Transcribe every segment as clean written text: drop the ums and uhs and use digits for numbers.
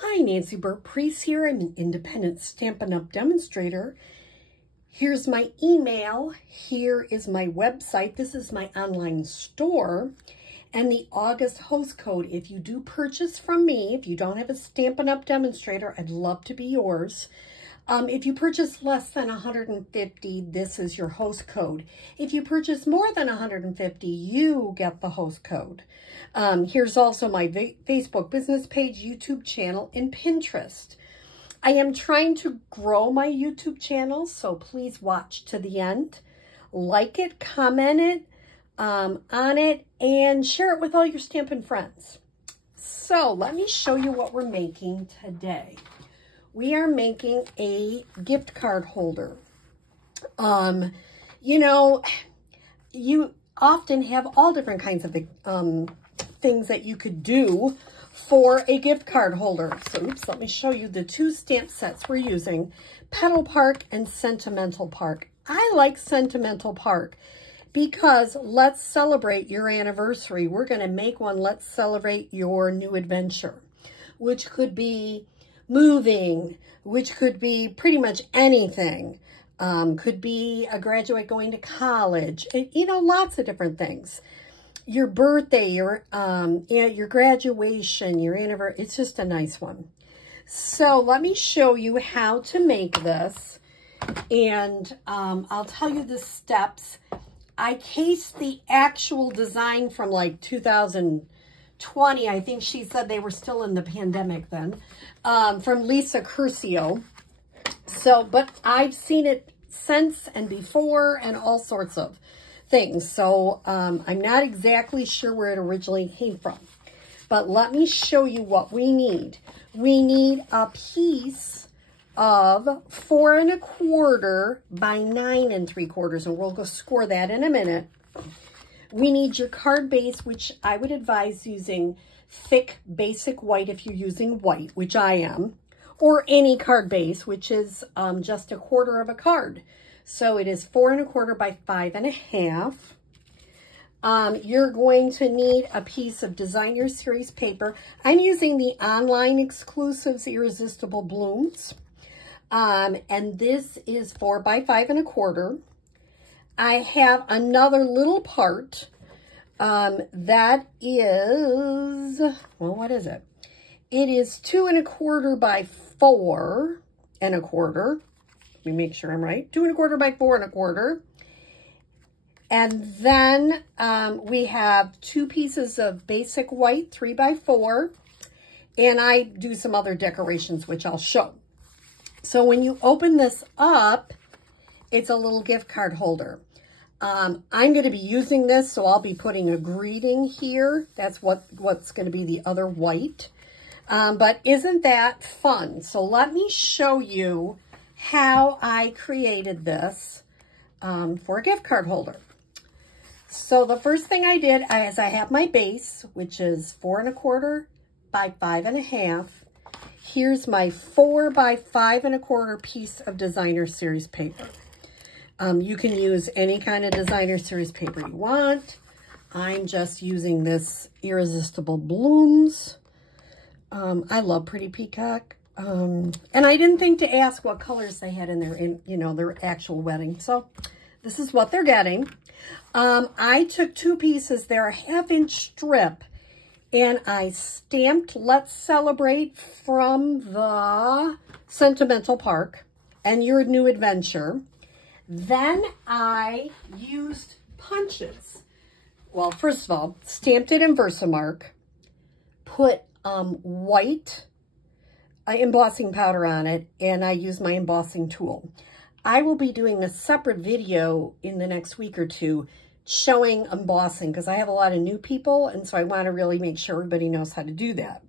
Hi, Nancy Burt-Preece here. I'm an independent Stampin' Up! Demonstrator. Here's my email. Here is my website. This is my online store. And the August host code. If you do purchase from me, if you don't have a Stampin' Up! Demonstrator, I'd love to be yours. If you purchase less than 150, this is your host code. If you purchase more than 150, you get the host code. Here's also my Facebook business page, YouTube channel, and Pinterest. I am trying to grow my YouTube channel, so please watch to the end. Like it, comment it, on it, and share it with all your Stampin' friends. So let me show you what we're making today. We are making a gift card holder. You know, you often have all different kinds of things that you could do for a gift card holder. So, oops, let me show you the two stamp sets we're using, Petal Park and Sentimental Park. I like Sentimental Park because let's celebrate your anniversary. We're going to make one, let's celebrate your new adventure, which could be moving, which could be pretty much anything. Could be a graduate going to college, you know, lots of different things. Your birthday, your graduation, your anniversary, it's just a nice one. So let me show you how to make this, and I'll tell you the steps. I cased the actual design from like 2020. I think she said they were still in the pandemic then, from Lisa Curcio. So, but I've seen it since and before and all sorts of things. So, I'm not exactly sure where it originally came from. But let me show you what we need. We need a piece of 4 1/4 by 9 3/4, and we'll go score that in a minute. We need your card base, which I would advise using thick basic white if you're using white, which I am, or any card base, which is just 1/4 of a card. So it is 4 1/4 by 5 1/2. You're going to need a piece of Designer Series paper. I'm using the online exclusives Irresistible Blooms. And this is 4 by 5 1/4. I have another little part that is, well, what is it? It is 2 1/4 by 4 1/4. Let me make sure I'm right. 2 1/4 by 4 1/4. And then we have 2 pieces of basic white, 3 by 4. And I do some other decorations, which I'll show. So when you open this up, it's a little gift card holder. I'm going to be using this, so I'll be putting a greeting here. That's what's going to be the other white. But isn't that fun? So let me show you how I created this for a gift card holder. So the first thing I did is I have my base, which is 4 1/4 by 5 1/2. Here's my 4 by 5 1/4 piece of Designer Series paper. You can use any kind of Designer Series paper you want. I'm just using this Irresistible Blooms. I love Pretty Peacock. And I didn't think to ask what colors they had in their actual wedding. So this is what they're getting. I took 2 pieces. They're a 1/2 inch strip. And I stamped Let's Celebrate from the Sentimental Park and Your New Adventure. Then I used punches. Well, first of all, stamped it in Versamark, put white embossing powder on it, and I used my embossing tool. I will be doing a separate video in the next week or 2 showing embossing because I have a lot of new people, and so I want to really make sure everybody knows how to do that.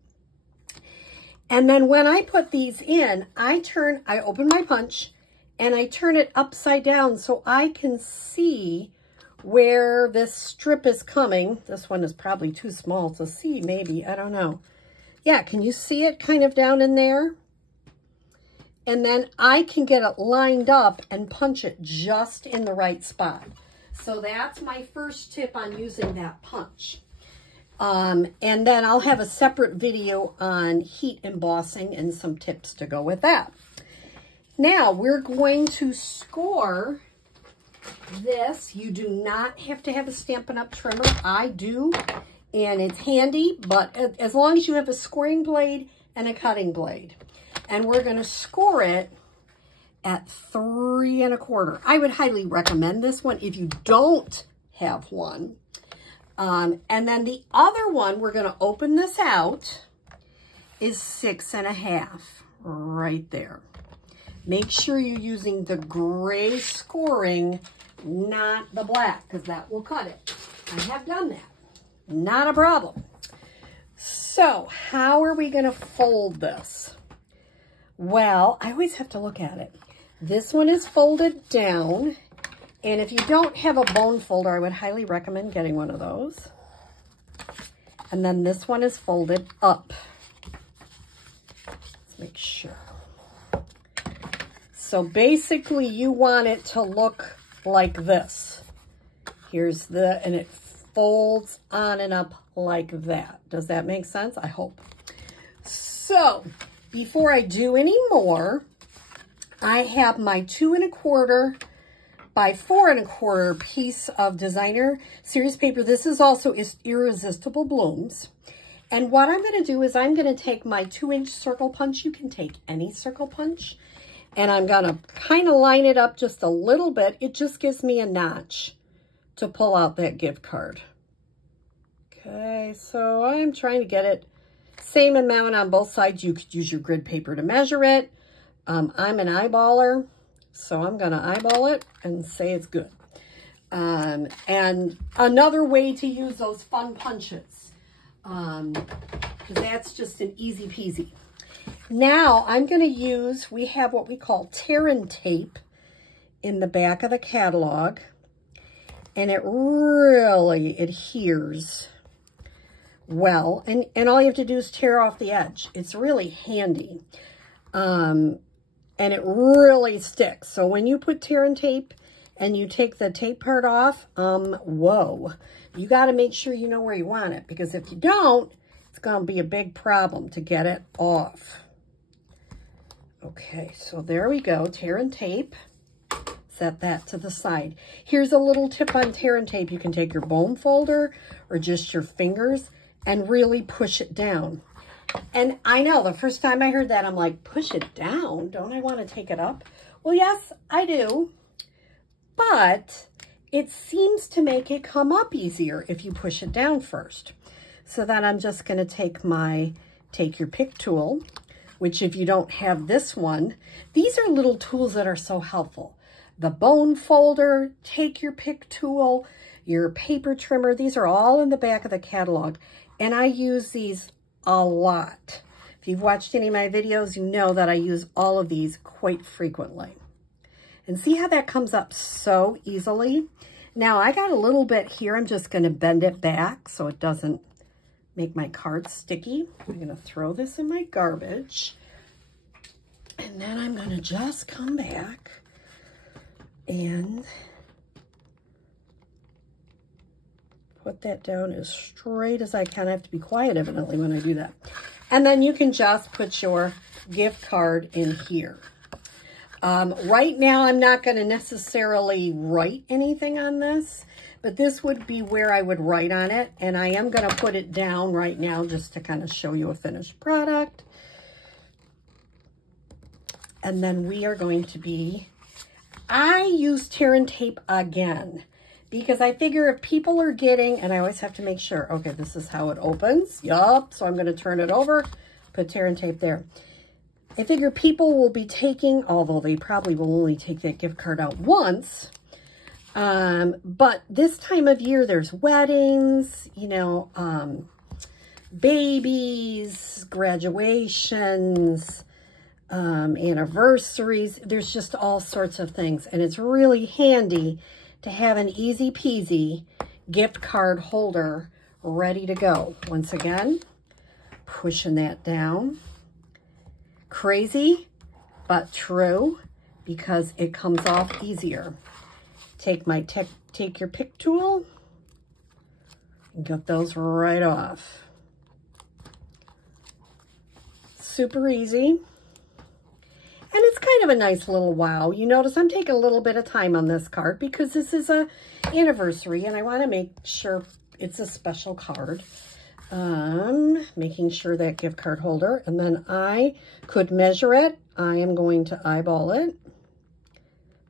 And then when I put these in, I open my punch and I turn it upside down so I can see where this strip is coming. This one is probably too small to see, maybe, I don't know. Yeah, can you see it kind of down in there? And then I can get it lined up and punch it just in the right spot. So that's my first tip on using that punch. And then I'll have a separate video on heat embossing and some tips to go with that. Now we're going to score this. You do not have to have a Stampin' Up! Trimmer. I do, and it's handy, but as long as you have a scoring blade and a cutting blade. And we're going to score it at 3 1/4. I would highly recommend this one if you don't have one. And then the other one, we're going to open this out, is 6 1/2 right there. Make sure you're using the gray scoring, not the black, because that will cut it. I have done that. Not a problem. So how are we going to fold this? Well, I always have to look at it. This one is folded down. And if you don't have a bone folder, I would highly recommend getting one of those. And then this one is folded up. Let's make sure. So basically you want it to look like this. Here's and it folds on and up like that. Does that make sense? I hope. So before I do any more, I have my 2 1/4 by 4 1/4 piece of designer series paper. This is also Irresistible Blooms. And what I'm going to do is I'm going to take my 2-inch circle punch. You can take any circle punch. And I'm going to kind of line it up just a little bit. It just gives me a notch to pull out that gift card. Okay, so I'm trying to get it same amount on both sides. You could use your grid paper to measure it. I'm an eyeballer, so I'm going to eyeball it and say it's good. And another way to use those fun punches, because that's just an easy peasy. Now I'm going to use, we have what we call tear-in tape in the back of the catalog, and it really adheres well. And all you have to do is tear off the edge. It's really handy. And it really sticks. So when you put tear-in tape and you take the tape part off, whoa, you got to make sure you know where you want it, because if you don't, it's going to be a big problem to get it off. Okay, so there we go, tear-in tape. Set that to the side. Here's a little tip on tear-in tape. You can take your bone folder or just your fingers and really push it down. And I know the first time I heard that, I'm like, push it down? Don't I want to take it up? Well, yes, I do. But it seems to make it come up easier if you push it down first. So then I'm just going to take my Take Your Pick tool, which if you don't have this one, these are little tools that are so helpful. The bone folder, Take Your Pick tool, your paper trimmer, these are all in the back of the catalog. And I use these a lot. If you've watched any of my videos, you know that I use all of these quite frequently. And see how that comes up so easily? Now I got a little bit here. I'm just going to bend it back so it doesn't make my card sticky. I'm going to throw this in my garbage. And then I'm going to just come back and put that down as straight as I can. I have to be quiet evidently when I do that. And then you can just put your gift card in here. Right now, I'm not going to necessarily write anything on this, but this would be where I would write on it. And I am going to put it down right now just to kind of show you a finished product. And then we are going to be, I use tear-in tape again, because I figure if people are getting, and I always have to make sure, okay, this is how it opens. Yup, so I'm going to turn it over, put tear-in tape there. I figure people will be taking, although they probably will only take that gift card out once, but this time of year, there's weddings, you know, babies, graduations, anniversaries. There's just all sorts of things, and it's really handy to have an easy peasy gift card holder ready to go. Once again, pushing that down. Crazy, but true, because it comes off easier. Take my Take Your Pick tool, Get those right off. Super easy. And it's kind of a nice little wow. You notice I'm taking a little bit of time on this card because this is a anniversary and I want to make sure it's a special card. Making sure that gift card holder, and then I could measure it. I am going to eyeball it.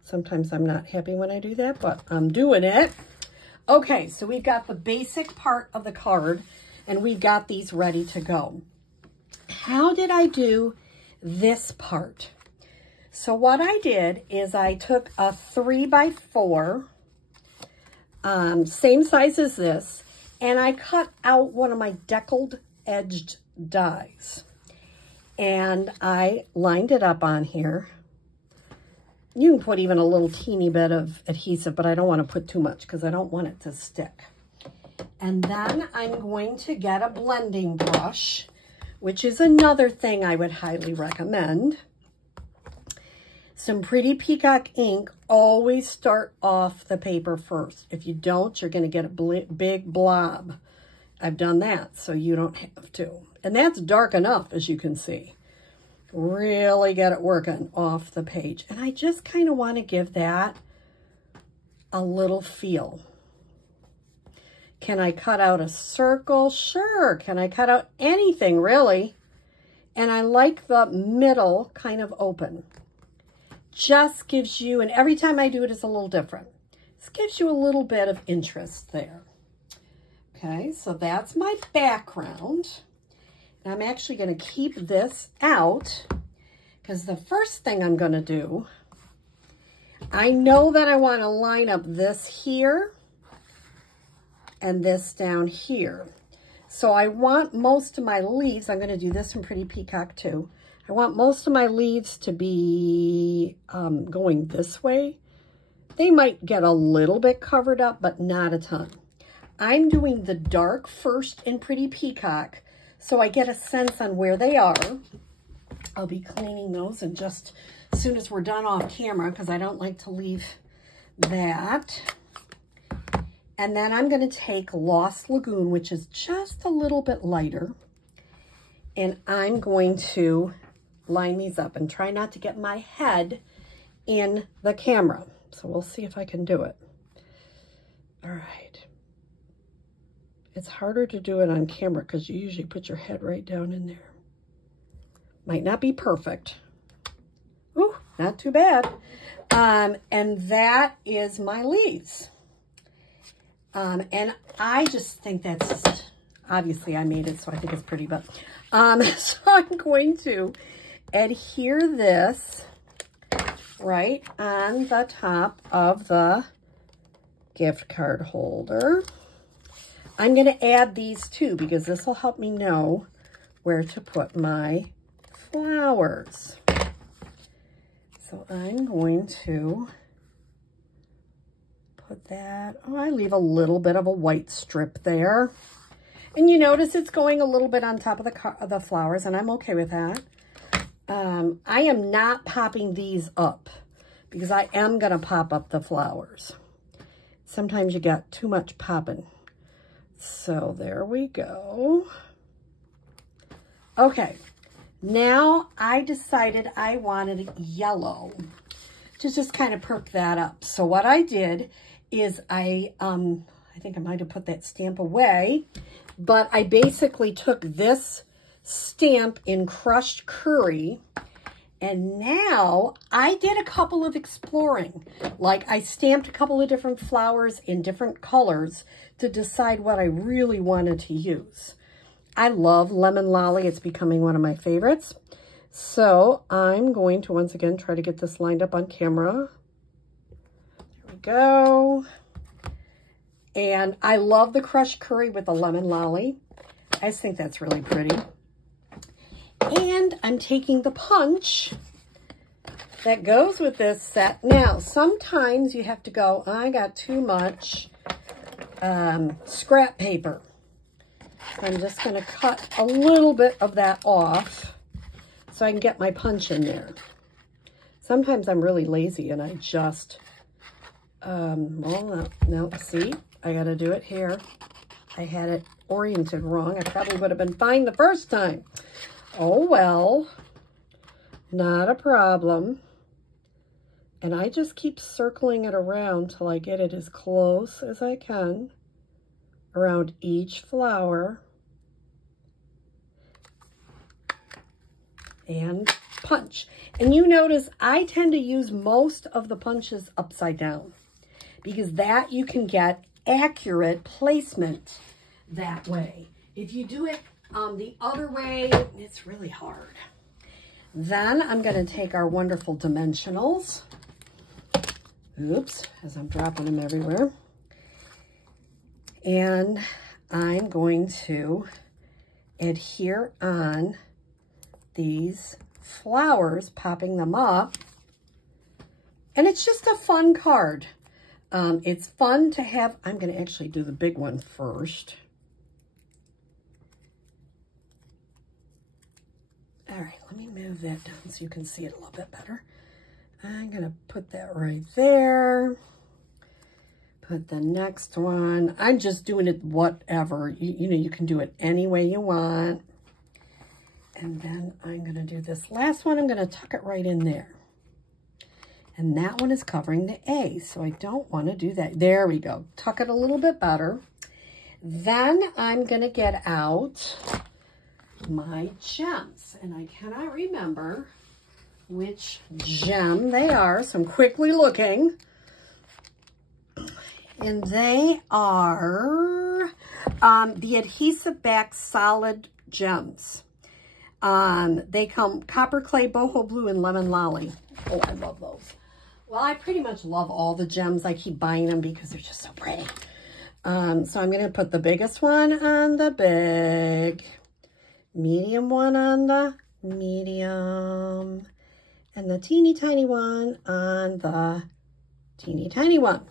Sometimes I'm not happy when I do that, but I'm doing it. Okay, so we've got the basic part of the card and we've got these ready to go. How did I do this part? So what I did is I took a 3x4, same size as this, and I cut out one of my deckled edged dies. And I lined it up on here. You can put even a little teeny bit of adhesive, but I don't want to put too much because I don't want it to stick. And then I'm going to get a blending brush, which is another thing I would highly recommend. Some Pretty Peacock ink. Always start off the paper first. If you don't, you're going to get a big blob. I've done that, so you don't have to. And that's dark enough, as you can see. Really get it working off the page. And I just kind of want to give that a little feel. Can I cut out a circle? Sure. Can I cut out anything, really? And I like the middle kind of open. Just gives you, and every time I do it, it's a little different. This gives you a little bit of interest there. Okay, so that's my background. And I'm actually going to keep this out because the first thing I'm going to do, I know that I want to line up this here and this down here. So I want most of my leaves, I'm going to do this in Pretty Peacock too. I want most of my leaves to be going this way. They might get a little bit covered up, but not a ton. I'm doing the dark first in Pretty Peacock, so I get a sense on where they are. I'll be cleaning those and just as soon as we're done off camera, because I don't like to leave that. And then I'm going to take Lost Lagoon, which is just a little bit lighter, and I'm going to line these up and try not to get my head in the camera. So we'll see if I can do it. All right. It's harder to do it on camera because you usually put your head right down in there. Might not be perfect. Ooh, not too bad. And that is my leaves. And I just think that's just, obviously I made it, so I think it's pretty, but so I'm going to adhere this right on the top of the gift card holder. I'm going to add these too because this will help me know where to put my flowers. So I'm going to put that, oh, I leave a little bit of a white strip there. And you notice it's going a little bit on top of the flowers, and I'm okay with that. I am not popping these up because I am going to pop up the flowers. Sometimes you got too much popping. So there we go. Okay, now I decided I wanted yellow to just kind of perk that up. So what I did is I think I might have put that stamp away, but I basically took this stamp in crushed curry, and now I did a couple of exploring. Like I stamped a couple of different flowers in different colors to decide what I really wanted to use. I love Lemon Lolly. It's becoming one of my favorites. So I'm going to once again try to get this lined up on camera. There we go. And I love the crushed curry with the Lemon Lolly. I just think that's really pretty. And I'm taking the punch that goes with this set. Now, sometimes you have to go, I got too much scrap paper. So I'm just going to cut a little bit of that off so I can get my punch in there. Sometimes I'm really lazy and I just, well, no, see, I got to do it here. I had it oriented wrong. I probably would have been fine the first time. Oh, well, not a problem. And I just keep circling it around till I get it as close as I can around each flower. And punch. And you notice I tend to use most of the punches upside down because that you can get accurate placement that way. If you do it the other way, it's really hard. Then I'm going to take our wonderful dimensionals. Oops, as I'm dropping them everywhere. And I'm going to adhere on these flowers, popping them up. And it's just a fun card. It's fun to have. I'm going to actually do the big one first. All right, let me move that down so you can see it a little bit better. I'm going to put that right there. Put the next one. I'm just doing it whatever. You know, you can do it any way you want. And then I'm going to do this last one. I'm going to tuck it right in there. And that one is covering the A, so I don't want to do that. There we go. Tuck it a little bit better. Then I'm going to get out my gems. And I cannot remember which gem they are, so I'm quickly looking. And they are the adhesive back solid gems. They come copper clay, boho blue, and lemon lolly. Oh, I love those. Well, I pretty much love all the gems. I keep buying them because they're just so pretty. So I'm going to put the biggest one on the big, medium one on the medium, and the teeny tiny one on the teeny tiny one.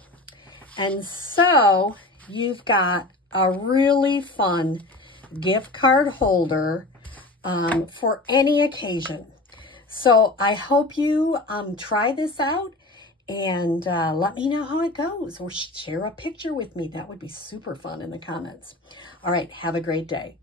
And so you've got a really fun gift card holder for any occasion. So I hope you try this out and let me know how it goes, or share a picture with me. That would be super fun in the comments. All right, have a great day.